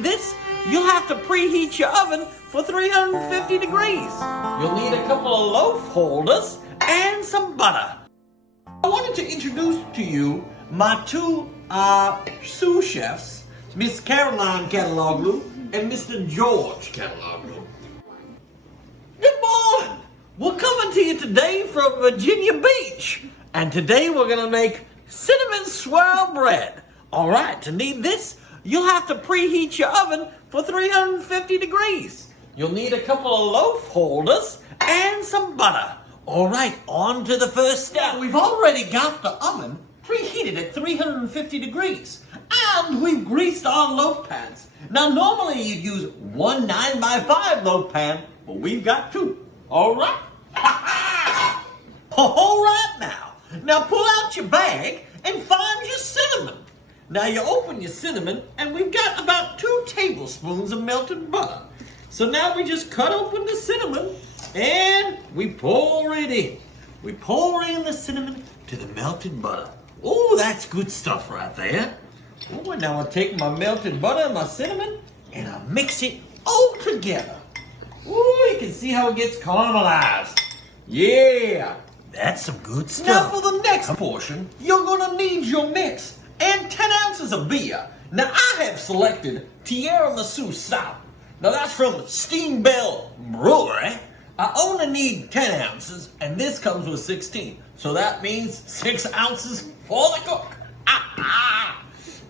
This, you'll have to preheat your oven for 350 degrees. You'll need a couple of loaf holders and some butter. I wanted to introduce to you my two sous chefs, Miss Caroline Cataloglu and Mr. George Cataloglu. Good morning! We're coming to you today from Virginia Beach, and today we're gonna make cinnamon swirl bread. All right, to need this, you'll have to preheat your oven for 350 degrees. You'll need a couple of loaf holders and some butter. All right, on to the first step. We've already got the oven preheated at 350 degrees, and we've greased our loaf pans. Now, normally you'd use one 9x5 loaf pan, but we've got two. All right? All right now. Now pull out your bag and find your cinnamon. Now you open your cinnamon, and we've got about 2 tablespoons of melted butter. So now we just cut open the cinnamon, and we pour it in. We pour in the cinnamon to the melted butter. Oh, that's good stuff right there. Oh, and now I'll take my melted butter and my cinnamon, and I'll mix it all together. Oh, you can see how it gets caramelized. Yeah, that's some good stuff. Now for the next portion, you're gonna need your mix and 10 ounces of beer. Now I have selected Tiramisu Stout. Now that's from Steam Bell Brewery. I only need 10 ounces, and this comes with 16. So that means 6 ounces for the cook.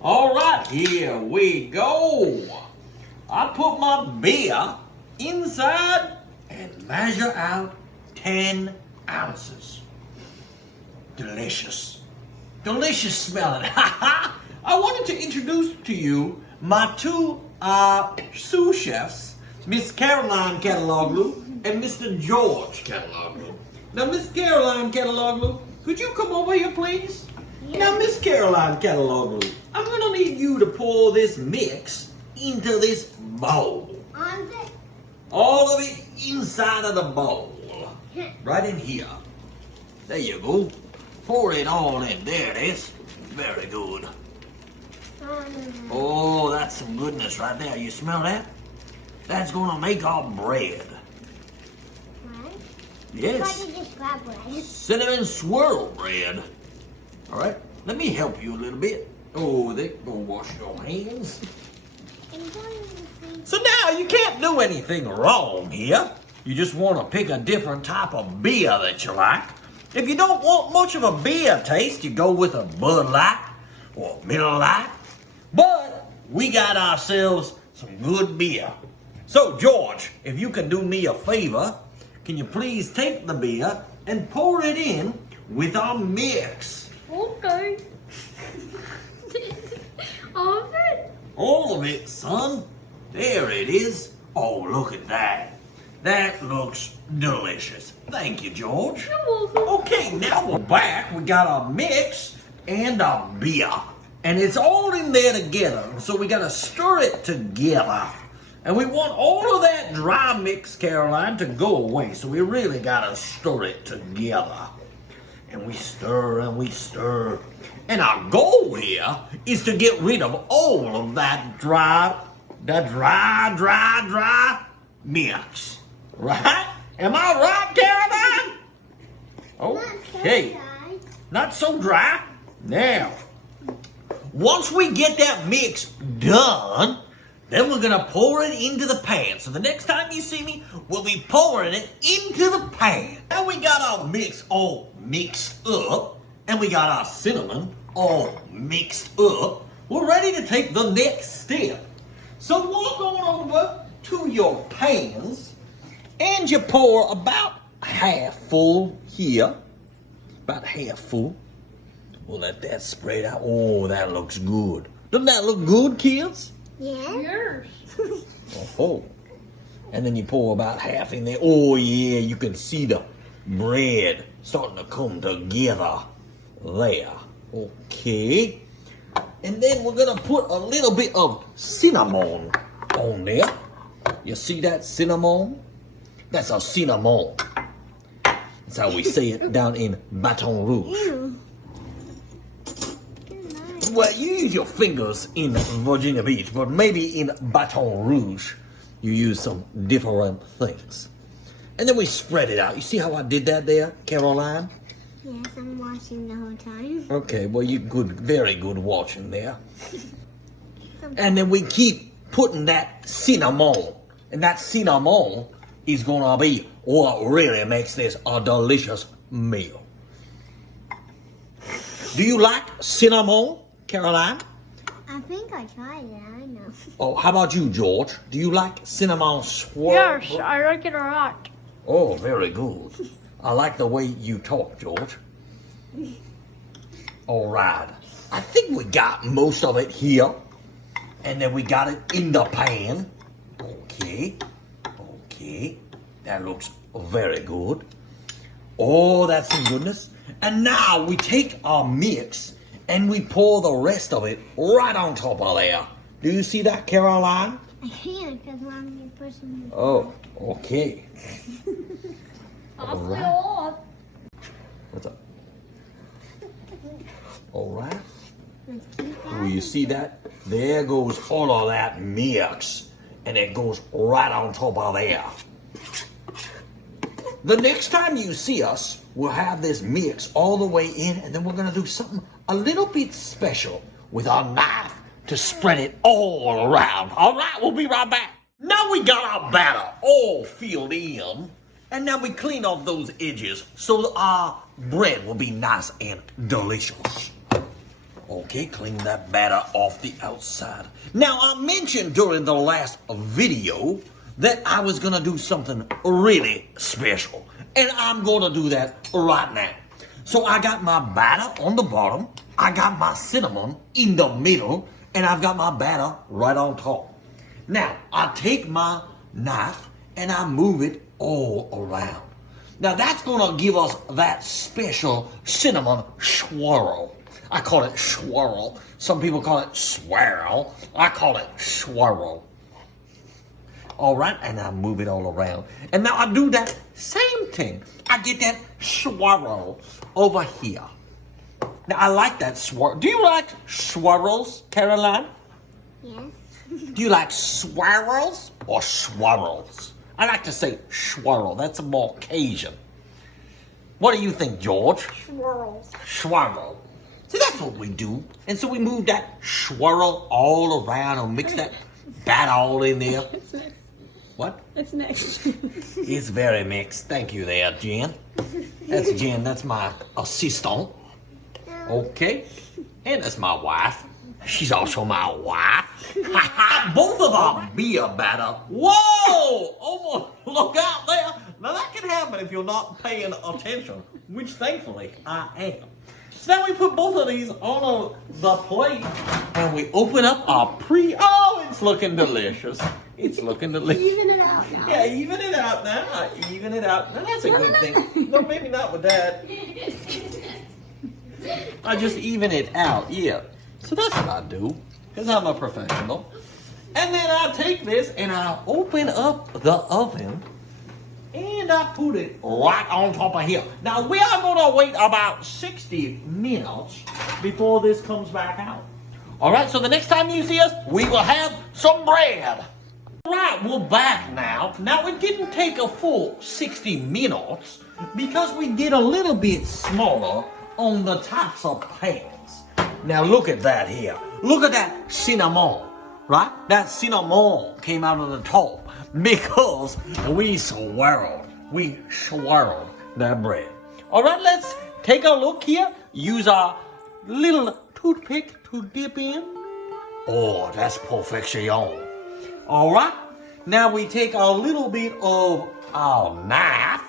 All right, here we go. I put my beer inside and measure out 10 ounces. Delicious. Delicious smelling. I wanted to introduce to you my two sous chefs, Miss Caroline Cataloglu and Mr. George Cataloglu. Now, Miss Caroline Cataloglu, could you come over here, please? Yeah. Now, Miss Caroline Cataloglu, I'm gonna need you to pour this mix into this bowl. All of it inside of the bowl. Right in here. There you go. Pour it all in. There it is. Very good. Oh, that's some goodness right there. You smell that? That's gonna make our bread. What? Yes. If I could just grab bread. Cinnamon swirl bread. All right. Let me help you a little bit. Oh, they go wash your hands. So now you can't do anything wrong here. You just want to pick a different type of beer that you like. If you don't want much of a beer taste, you go with a Bud Light or Miller Lite. But we got ourselves some good beer. So George, if you can do me a favor, can you please take the beer and pour it in with our mix? Okay. All of it? All of it, son. There it is. Oh, look at that. That looks delicious. Thank you, George. You're welcome. Okay, now we're back. We got our mix and our beer. And it's all in there together. So we gotta stir it together. And we want all of that dry mix, Caroline, to go away. So we really gotta stir it together. And we stir and we stir. And our goal here is to get rid of all of that dry mix. Right? Am I right, Caroline? Okay. Not so dry. Now, once we get that mix done, then we're gonna pour it into the pan. So the next time you see me, we'll be pouring it into the pan. Now we got our mix all mixed up, and we got our cinnamon all mixed up. We're ready to take the next step. So walk on over to your pans, and you pour about half full here. About half full. We'll let that spread out. Oh, that looks good. Doesn't that look good, kids? Yeah. Yours. Oh. And then you pour about half in there. Oh, yeah, you can see the bread starting to come together there. Okay. And then we're going to put a little bit of cinnamon on there. You see that cinnamon? That's a cinnamon. That's how we say it down in Baton Rouge. Ew. Well, you use your fingers in Virginia Beach, but maybe in Baton Rouge, you use some different things. And then we spread it out. You see how I did that there, Caroline? Yes, I'm watching the whole time. Okay, well, you good, very good watching there. And then we keep putting that cinnamon. And that cinnamon is gonna be what really makes this a delicious meal. Do you like cinnamon, Caroline? I think I tried it. I know. Oh, how about you, George? Do you like cinnamon swirl? Yes, I like it a lot. Oh, very good. I like the way you talk, George. All right. I think we got most of it here. And then we got it in the pan. Okay. Okay. That looks very good. Oh, that's some goodness. And now we take our mix and we pour the rest of it right on top of there. Do you see that, Caroline? I can't because Mommy pushing me. Oh, okay. I'll All right. feel off. What's up? All right. Let's keep Oh, you see that? There goes all of that mix. And it goes right on top of there. The next time you see us, we'll have this mix all the way in, and then we're gonna do something a little bit special with our knife to spread it all around. All right, we'll be right back. Now we got our batter all filled in, and now we clean off those edges so our bread will be nice and delicious. Okay, clean that batter off the outside. Now, I mentioned during the last video that I was gonna do something really special. And I'm gonna do that right now. So I got my batter on the bottom, I got my cinnamon in the middle, and I've got my batter right on top. Now, I take my knife and I move it all around. Now that's gonna give us that special cinnamon swirl. I call it swirl. Some people call it swirl. I call it swirl. All right, and I move it all around. And now I do that same thing. I get that swirl over here. Now I like that swirl. Do you like swirls, Caroline? Yes. Do you like swirls or swirls? I like to say swirl. That's a more Cajun. What do you think, George? Swirls. Swirl. See, that's what we do. And so we move that swirl all around and mix that batter all in there. It's next. What? It's next. It's very mixed. Thank you there, Jen. That's Jen. That's my assistant. Okay. And that's my wife. She's also my wife. Both of our beer batter. Whoa! Almost look out there. Now that can happen if you're not paying attention, which thankfully I am. So now we put both of these on the plate and we open up our Oh, it's looking delicious. It's looking delicious. Even it out now. Yeah, even it out now. Even it out. Now that's a good thing. No, maybe not with that. I just even it out, yeah. So that's what I do, because I'm a professional. And then I take this and I open up the oven and I put it right on top of here. Now we are gonna wait about 60 minutes before this comes back out. All right, so the next time you see us, we will have some bread. All right, we're back now. Now it didn't take a full 60 minutes because we did a little bit smaller on the tops of pans. Now look at that here. Look at that cinnamon, right? That cinnamon came out of the top because we swirled that bread. All right, let's take a look here. Use our little toothpick to dip in. Oh, that's perfection. All right, now we take a little bit of our knife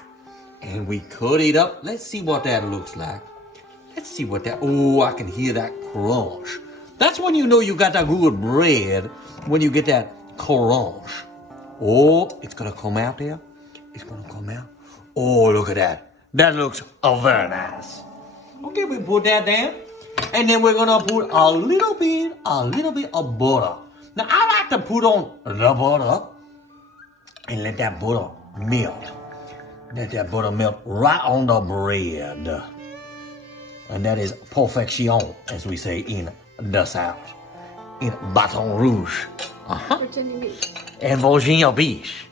and we cut it up. Let's see what that looks like. Let's see what that, oh, I can hear that crunch. That's when you know you got that good bread, when you get that crunch. Oh, it's gonna come out there. It's gonna come out. Oh, look at that. That looks very nice. Okay, we put that down. And then we're gonna put a little bit of butter. Now, I like to put on the butter and let that butter melt. Let that butter melt right on the bread. And that is perfection, as we say in the South. In Baton Rouge. Virginia Beach. And Virginia Beach.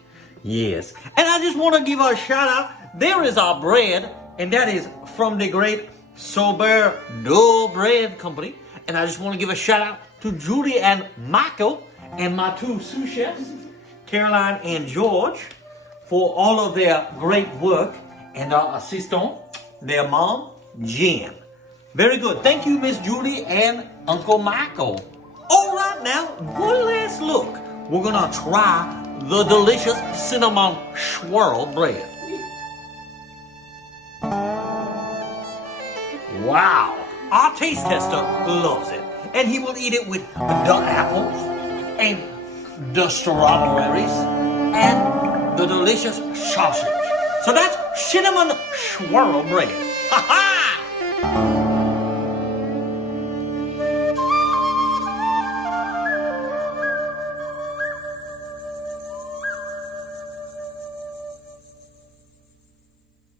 Yes. And I just want to give a shout out. There is our bread, and that is from the great Sober Dough Bread Company. And I just want to give a shout out to Julie and Michael and my two sous chefs, Caroline and George, for all of their great work, and our assistant, their mom, Jen. Very good. Thank you, Miss Julie and Uncle Michael. All right, now, one last look. We're going to try the delicious cinnamon swirl bread. Wow. Our taste tester loves it. And he will eat it with the apples and the strawberries and the delicious sausage. So that's cinnamon swirl bread. Ha ha!